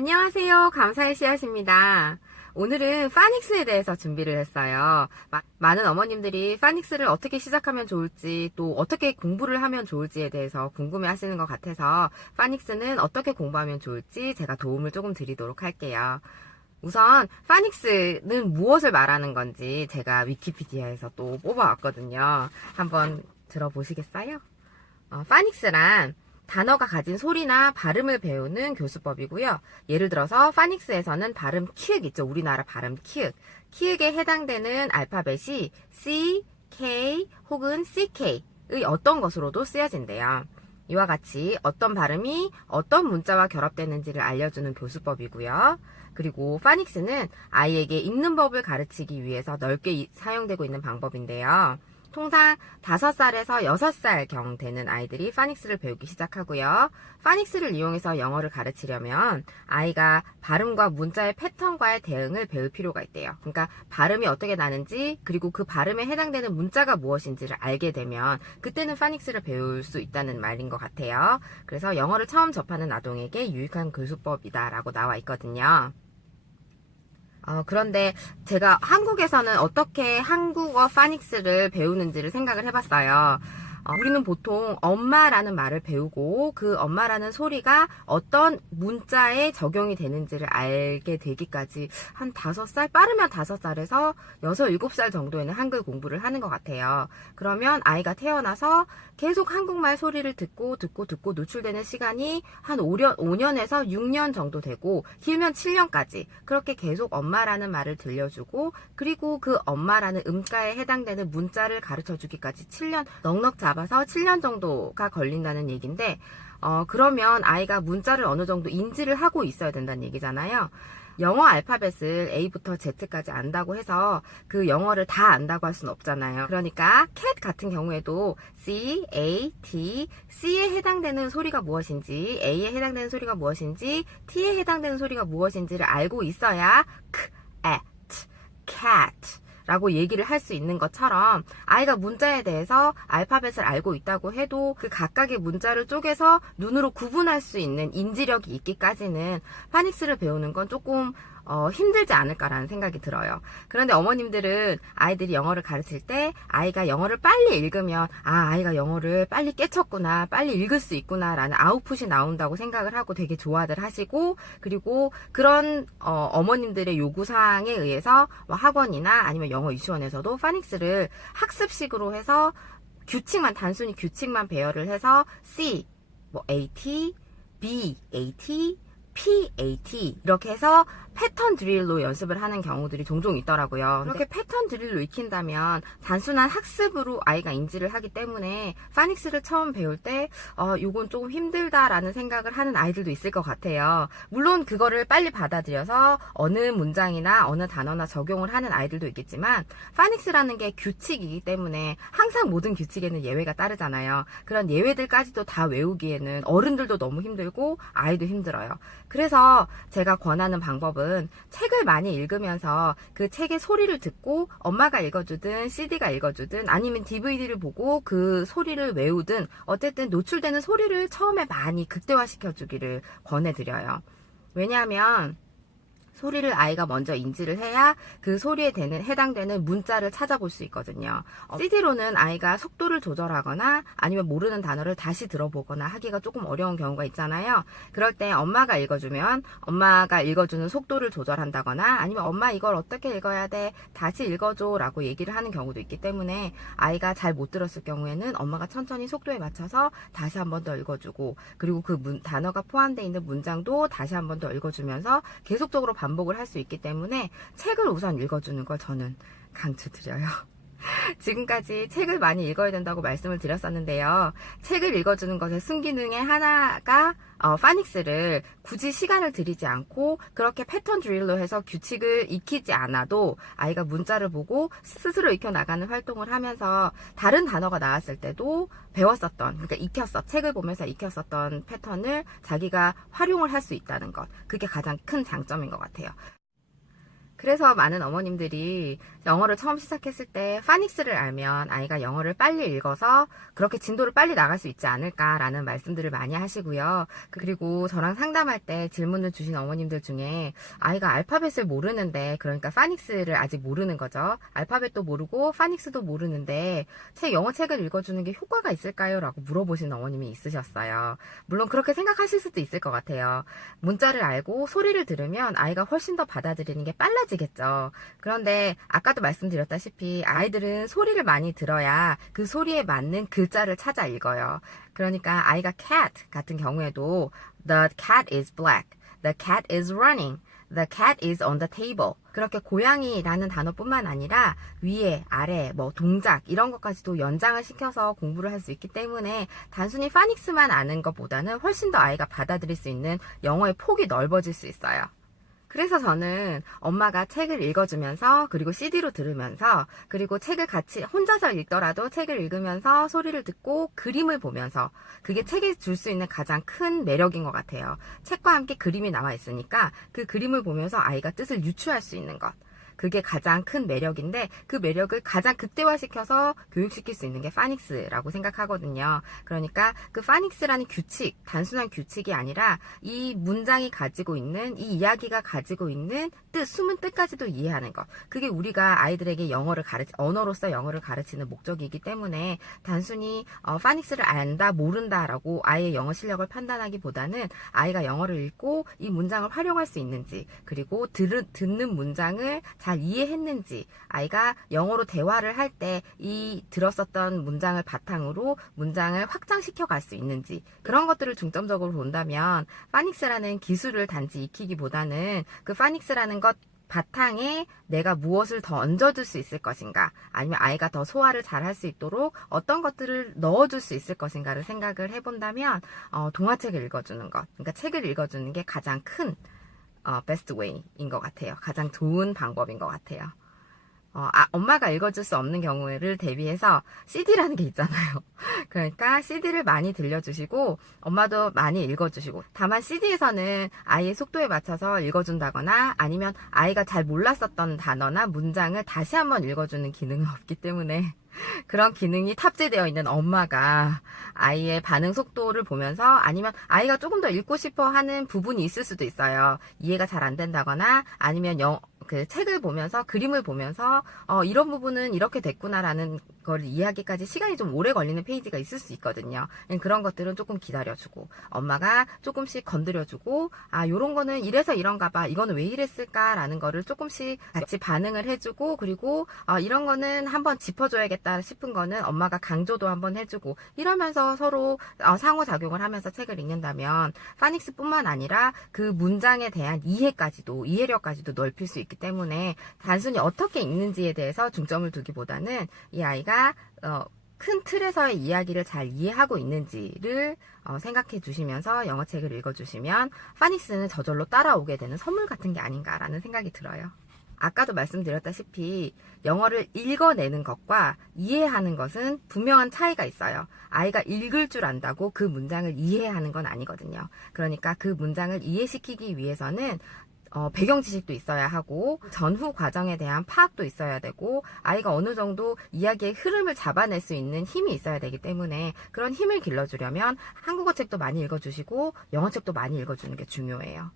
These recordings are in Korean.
안녕하세요. 감사의 씨앗입니다. 오늘은 파닉스에 대해서 준비를 했어요. 많은 어머님들이 파닉스를 어떻게 시작하면 좋을지 또 어떻게 공부를 하면 좋을지에 대해서 궁금해 하시는 것 같아서 파닉스는 어떻게 공부하면 좋을지 제가 도움을 조금 드리도록 할게요. 우선 파닉스는 무엇을 말하는 건지 제가 위키피디아에서 또 뽑아왔거든요. 한번 들어보시겠어요? 파닉스란 단어가 가진 소리나 발음을 배우는 교수법이고요. 예를 들어서 파닉스에서는 발음 키읔 있죠. 우리나라 발음 키읔. 키읔에 해당되는 알파벳이 C, K 혹은 CK의 어떤 것으로도 쓰여진대요. 이와 같이 어떤 발음이 어떤 문자와 결합되는지를 알려주는 교수법이고요. 그리고 파닉스는 아이에게 읽는 법을 가르치기 위해서 넓게 사용되고 있는 방법인데요. 통상 5살에서 6살경 되는 아이들이 파닉스를 배우기 시작하고요. 파닉스를 이용해서 영어를 가르치려면 아이가 발음과 문자의 패턴과의 대응을 배울 필요가 있대요. 그러니까 발음이 어떻게 나는지 그리고 그 발음에 해당되는 문자가 무엇인지를 알게 되면 그때는 파닉스를 배울 수 있다는 말인 것 같아요. 그래서 영어를 처음 접하는 아동에게 유익한 교수법이다라고 나와 있거든요. 그런데 제가 한국에서는 어떻게 한국어 파닉스를 배우는지를 생각을 해봤어요. 우리는 보통 엄마라는 말을 배우고 그 엄마라는 소리가 어떤 문자에 적용이 되는지를 알게 되기까지 한 5살, 빠르면 5살에서 6, 7살 정도에는 한글 공부를 하는 것 같아요. 그러면 아이가 태어나서 계속 한국말 소리를 듣고 노출되는 시간이 한 5년에서 6년 정도 되고 길면 7년까지 그렇게 계속 엄마라는 말을 들려주고 그리고 그 엄마라는 음가에 해당되는 문자를 가르쳐주기까지 7년 넉넉 잡아서 7년 정도가 걸린다는 얘기인데 그러면 아이가 문자를 어느 정도 인지를 하고 있어야 된다는 얘기잖아요. 영어 알파벳을 A부터 Z까지 안다고 해서 그 영어를 다 안다고 할 수는 없잖아요. 그러니까 cat 같은 경우에도 C, A, T, C에 해당되는 소리가 무엇인지 A에 해당되는 소리가 무엇인지 T에 해당되는 소리가 무엇인지를 알고 있어야 cat, cat 라고 얘기를 할 수 있는 것처럼 아이가 문자에 대해서 알파벳을 알고 있다고 해도 그 각각의 문자를 쪼개서 눈으로 구분할 수 있는 인지력이 있기까지는 파닉스를 배우는 건 조금 힘들지 않을까라는 생각이 들어요. 그런데 어머님들은 아이들이 영어를 가르칠 때 아이가 영어를 빨리 읽으면 아이가 영어를 빨리 깨쳤구나, 빨리 읽을 수 있구나 라는 아웃풋이 나온다고 생각을 하고 되게 좋아들 하시고 그리고 그런 어머님들의 요구사항에 의해서 학원이나 아니면 영어 유치원에서도 파닉스를 학습식으로 해서 단순히 규칙만 배열을 해서 C, AT, B, AT, PAT 이렇게 해서 패턴 드릴로 연습을 하는 경우들이 종종 있더라고요. 그렇게 패턴 드릴로 익힌다면 단순한 학습으로 아이가 인지를 하기 때문에 파닉스를 처음 배울 때 이건 조금 힘들다라는 생각을 하는 아이들도 있을 것 같아요. 물론 그거를 빨리 받아들여서 어느 문장이나 어느 단어나 적용을 하는 아이들도 있겠지만 파닉스라는 게 규칙이기 때문에 항상 모든 규칙에는 예외가 따르잖아요. 그런 예외들까지도 다 외우기에는 어른들도 너무 힘들고 아이도 힘들어요. 그래서 제가 권하는 방법은 책을 많이 읽으면서 그 책의 소리를 듣고 엄마가 읽어주든 CD가 읽어주든 아니면 DVD를 보고 그 소리를 외우든 어쨌든 노출되는 소리를 처음에 많이 극대화시켜주기를 권해드려요. 왜냐하면 소리를 아이가 먼저 인지를 해야 그 소리에 해당되는 문자를 찾아볼 수 있거든요. CD로는 아이가 속도를 조절하거나 아니면 모르는 단어를 다시 들어보거나 하기가 조금 어려운 경우가 있잖아요. 그럴 때 엄마가 읽어주면 엄마가 읽어주는 속도를 조절한다거나 아니면 엄마 이걸 어떻게 읽어야 돼? 다시 읽어줘 라고 얘기를 하는 경우도 있기 때문에 아이가 잘 못 들었을 경우에는 엄마가 천천히 속도에 맞춰서 다시 한 번 더 읽어주고 그리고 그 단어가 포함되어 있는 문장도 다시 한 번 더 읽어주면서 계속적으로 반복을 할 수 있기 때문에 책을 우선 읽어주는 걸 저는 강추드려요. 지금까지 책을 많이 읽어야 된다고 말씀을 드렸었는데요. 책을 읽어주는 것의 순기능의 하나가 파닉스를 굳이 시간을 들이지 않고 그렇게 패턴 드릴로 해서 규칙을 익히지 않아도 아이가 문자를 보고 스스로 익혀나가는 활동을 하면서 다른 단어가 나왔을 때도 배웠었던, 그러니까 책을 보면서 익혔었던 패턴을 자기가 활용을 할 수 있다는 것. 그게 가장 큰 장점인 것 같아요. 그래서 많은 어머님들이 영어를 처음 시작했을 때 파닉스를 알면 아이가 영어를 빨리 읽어서 그렇게 진도를 빨리 나갈 수 있지 않을까라는 말씀들을 많이 하시고요. 그리고 저랑 상담할 때 질문을 주신 어머님들 중에 아이가 알파벳을 모르는데, 그러니까 파닉스를 아직 모르는 거죠. 알파벳도 모르고 파닉스도 모르는데 영어 책을 읽어주는 게 효과가 있을까요? 라고 물어보시는 어머님이 있으셨어요. 물론 그렇게 생각하실 수도 있을 것 같아요. 문자를 알고 소리를 들으면 아이가 훨씬 더 받아들이는 게 빨라지겠죠. 그런데 아까도 말씀드렸다시피 아이들은 소리를 많이 들어야 그 소리에 맞는 글자를 찾아 읽어요. 그러니까 아이가 cat 같은 경우에도 the cat is black, the cat is running, the cat is on the table. 그렇게 고양이라는 단어뿐만 아니라 위에, 아래, 동작 이런 것까지도 연장을 시켜서 공부를 할 수 있기 때문에 단순히 파닉스만 아는 것보다는 훨씬 더 아이가 받아들일 수 있는 영어의 폭이 넓어질 수 있어요. 그래서 저는 엄마가 책을 읽어주면서, 그리고 CD로 들으면서, 그리고 책을 같이 혼자서 읽더라도 책을 읽으면서 소리를 듣고 그림을 보면서, 그게 책에 줄 수 있는 가장 큰 매력인 것 같아요. 책과 함께 그림이 나와 있으니까 그 그림을 보면서 아이가 뜻을 유추할 수 있는 것. 그게 가장 큰 매력인데, 그 매력을 가장 극대화시켜서 교육시킬 수 있는 게 파닉스라고 생각하거든요. 그러니까 그 파닉스라는 규칙, 단순한 규칙이 아니라 이 문장이 가지고 있는, 이 이야기가 가지고 있는 뜻, 숨은 뜻까지도 이해하는 것. 그게 우리가 아이들에게 언어로서 영어를 가르치는 목적이기 때문에 단순히 파닉스를 안다, 모른다라고 아이의 영어 실력을 판단하기보다는 아이가 영어를 읽고 이 문장을 활용할 수 있는지, 그리고 듣는 문장을 잘 이해했는지, 아이가 영어로 대화를 할 때 이 들었었던 문장을 바탕으로 문장을 확장시켜 갈 수 있는지, 그런 것들을 중점적으로 본다면 파닉스라는 기술을 단지 익히기보다는 그 파닉스라는 것 바탕에 내가 무엇을 더 얹어줄 수 있을 것인가, 아니면 아이가 더 소화를 잘 할 수 있도록 어떤 것들을 넣어줄 수 있을 것인가를 생각을 해본다면 동화책을 읽어주는 것, 그러니까 책을 읽어주는 게 가장 큰 best way인 것 같아요. 가장 좋은 방법인 것 같아요. 엄마가 읽어줄 수 없는 경우를 대비해서 CD라는 게 있잖아요. 그러니까 CD를 많이 들려주시고 엄마도 많이 읽어주시고, 다만 CD에서는 아이의 속도에 맞춰서 읽어준다거나 아니면 아이가 잘 몰랐었던 단어나 문장을 다시 한번 읽어주는 기능은 없기 때문에 그런 기능이 탑재되어 있는 엄마가 아이의 반응 속도를 보면서, 아니면 아이가 조금 더 읽고 싶어 하는 부분이 있을 수도 있어요. 이해가 잘 안 된다거나 아니면 그 책을 보면서, 그림을 보면서 이런 부분은 이렇게 됐구나라는 걸 이해하기까지 시간이 좀 오래 걸리는 페이지가 있을 수 있거든요. 그런 것들은 조금 기다려주고 엄마가 조금씩 건드려주고, 요런 거는 이래서 이런가 봐, 이거는 왜 이랬을까라는 거를 조금씩 같이 반응을 해주고, 그리고 이런 거는 한번 짚어줘야겠다 싶은 거는 엄마가 강조도 한번 해주고, 이러면서 서로 상호작용을 하면서 책을 읽는다면 파닉스뿐만 아니라 그 문장에 대한 이해력까지도 넓힐 수 있기 때문에 단순히 어떻게 읽는지에 대해서 중점을 두기보다는 이 아이가 큰 틀에서의 이야기를 잘 이해하고 있는지를 생각해 주시면서 영어책을 읽어주시면 파닉스는 저절로 따라오게 되는 선물 같은 게 아닌가라는 생각이 들어요. 아까도 말씀드렸다시피 영어를 읽어내는 것과 이해하는 것은 분명한 차이가 있어요. 아이가 읽을 줄 안다고 그 문장을 이해하는 건 아니거든요. 그러니까 그 문장을 이해시키기 위해서는 배경 지식도 있어야 하고, 전후 과정에 대한 파악도 있어야 되고, 아이가 어느 정도 이야기의 흐름을 잡아낼 수 있는 힘이 있어야 되기 때문에 그런 힘을 길러주려면 한국어 책도 많이 읽어주시고 영어 책도 많이 읽어주는 게 중요해요.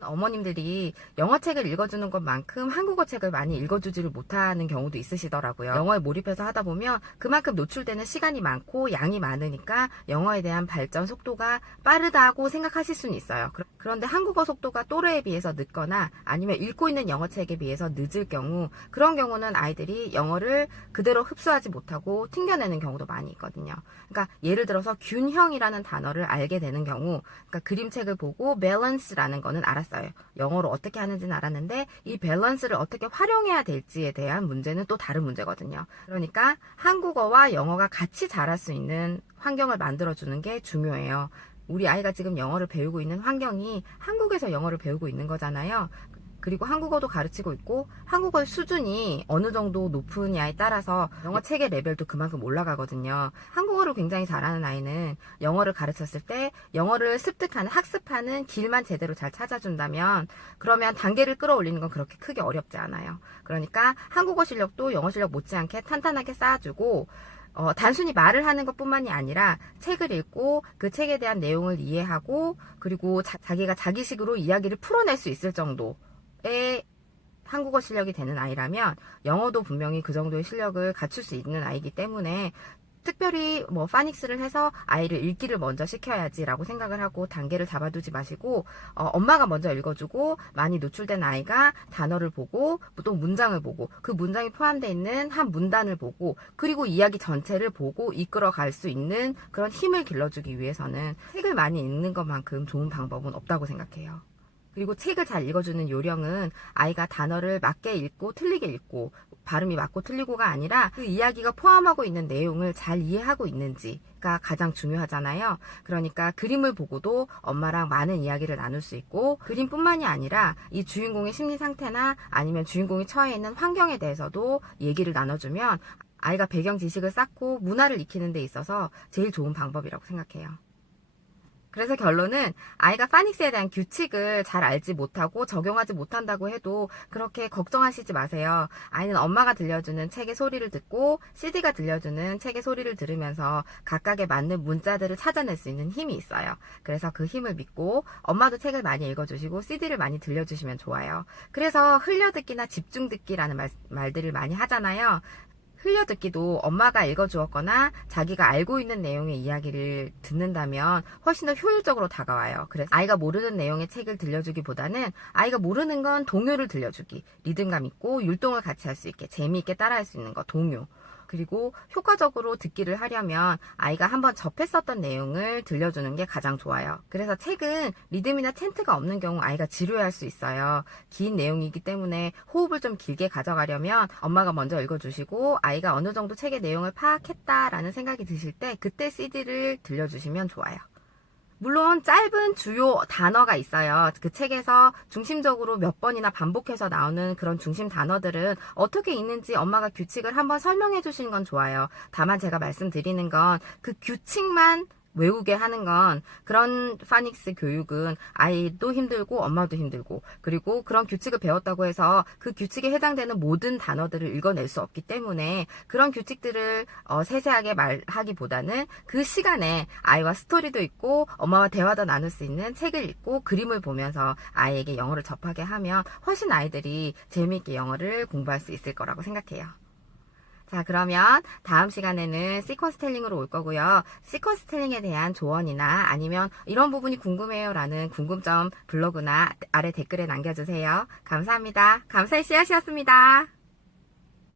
어머님들이 영어책을 읽어주는 것만큼 한국어 책을 많이 읽어주지를 못하는 경우도 있으시더라고요. 영어에 몰입해서 하다 보면 그만큼 노출되는 시간이 많고 양이 많으니까 영어에 대한 발전 속도가 빠르다고 생각하실 수는 있어요. 그런데 한국어 속도가 또래에 비해서 늦거나 아니면 읽고 있는 영어책에 비해서 늦을 경우, 그런 경우는 아이들이 영어를 그대로 흡수하지 못하고 튕겨내는 경우도 많이 있거든요. 그러니까 예를 들어서 균형이라는 단어를 알게 되는 경우, 그러니까 그림책을 보고 balance라는 거는 알았어요. 영어로 어떻게 하는지는 알았는데 이 밸런스를 어떻게 활용해야 될지에 대한 문제는 또 다른 문제거든요. 그러니까 한국어와 영어가 같이 자랄 수 있는 환경을 만들어주는 게 중요해요. 우리 아이가 지금 영어를 배우고 있는 환경이 한국에서 영어를 배우고 있는 거잖아요. 그리고 한국어도 가르치고 있고 한국어의 수준이 어느 정도 높으냐에 따라서 영어 책의 레벨도 그만큼 올라가거든요. 한국어를 굉장히 잘하는 아이는 영어를 가르쳤을 때 영어를 습득하는 학습하는 길만 제대로 잘 찾아준다면 그러면 단계를 끌어올리는 건 그렇게 크게 어렵지 않아요. 그러니까 한국어 실력도 영어 실력 못지않게 탄탄하게 쌓아주고 단순히 말을 하는 것뿐만이 아니라 책을 읽고 그 책에 대한 내용을 이해하고 그리고 자기가 자기식으로 이야기를 풀어낼 수 있을 정도의 한국어 실력이 되는 아이라면 영어도 분명히 그 정도의 실력을 갖출 수 있는 아이이기 때문에 특별히 파닉스를 해서 아이를 읽기를 먼저 시켜야지라고 생각을 하고 단계를 잡아두지 마시고 엄마가 먼저 읽어주고 많이 노출된 아이가 단어를 보고 또 문장을 보고 그 문장이 포함되어 있는 한 문단을 보고 그리고 이야기 전체를 보고 이끌어 갈 수 있는 그런 힘을 길러주기 위해서는 책을 많이 읽는 것만큼 좋은 방법은 없다고 생각해요. 그리고 책을 잘 읽어주는 요령은 아이가 단어를 맞게 읽고 틀리게 읽고 발음이 맞고 틀리고가 아니라 그 이야기가 포함하고 있는 내용을 잘 이해하고 있는지가 가장 중요하잖아요. 그러니까 그림을 보고도 엄마랑 많은 이야기를 나눌 수 있고 그림뿐만이 아니라 이 주인공의 심리 상태나 아니면 주인공이 처해 있는 환경에 대해서도 얘기를 나눠주면 아이가 배경 지식을 쌓고 문화를 익히는 데 있어서 제일 좋은 방법이라고 생각해요. 그래서 결론은 아이가 파닉스에 대한 규칙을 잘 알지 못하고 적용하지 못한다고 해도 그렇게 걱정하시지 마세요. 아이는 엄마가 들려주는 책의 소리를 듣고 CD가 들려주는 책의 소리를 들으면서 각각에 맞는 문자들을 찾아낼 수 있는 힘이 있어요. 그래서 그 힘을 믿고 엄마도 책을 많이 읽어주시고 CD를 많이 들려주시면 좋아요. 그래서 흘려듣기나 집중듣기라는 말들을 많이 하잖아요. 흘려듣기도 엄마가 읽어주었거나 자기가 알고 있는 내용의 이야기를 듣는다면 훨씬 더 효율적으로 다가와요. 그래서 아이가 모르는 내용의 책을 들려주기보다는 아이가 모르는 건 동요를 들려주기, 리듬감 있고 율동을 같이 할 수 있게 재미있게 따라할 수 있는 거 동요. 그리고 효과적으로 듣기를 하려면 아이가 한번 접했었던 내용을 들려주는 게 가장 좋아요. 그래서 책은 리듬이나 챈트가 없는 경우 아이가 지루해할 수 있어요. 긴 내용이기 때문에 호흡을 좀 길게 가져가려면 엄마가 먼저 읽어주시고 아이가 어느 정도 책의 내용을 파악했다라는 생각이 드실 때 그때 CD를 들려주시면 좋아요. 물론 짧은 주요 단어가 있어요. 그 책에서 중심적으로 몇 번이나 반복해서 나오는 그런 중심 단어들은 어떻게 읽는지 엄마가 규칙을 한번 설명해 주시는 건 좋아요. 다만 제가 말씀드리는 건 그 규칙만 외우게 하는 건 그런 파닉스 교육은 아이도 힘들고 엄마도 힘들고 그리고 그런 규칙을 배웠다고 해서 그 규칙에 해당되는 모든 단어들을 읽어낼 수 없기 때문에 그런 규칙들을 세세하게 말하기보다는 그 시간에 아이와 스토리도 있고 엄마와 대화도 나눌 수 있는 책을 읽고 그림을 보면서 아이에게 영어를 접하게 하면 훨씬 아이들이 재미있게 영어를 공부할 수 있을 거라고 생각해요. 자, 그러면 다음 시간에는 시퀀스 텔링으로 올 거고요. 시퀀스 텔링에 대한 조언이나 아니면 이런 부분이 궁금해요 라는 궁금점 블로그나 아래 댓글에 남겨주세요. 감사합니다. 감사의 씨앗이었습니다.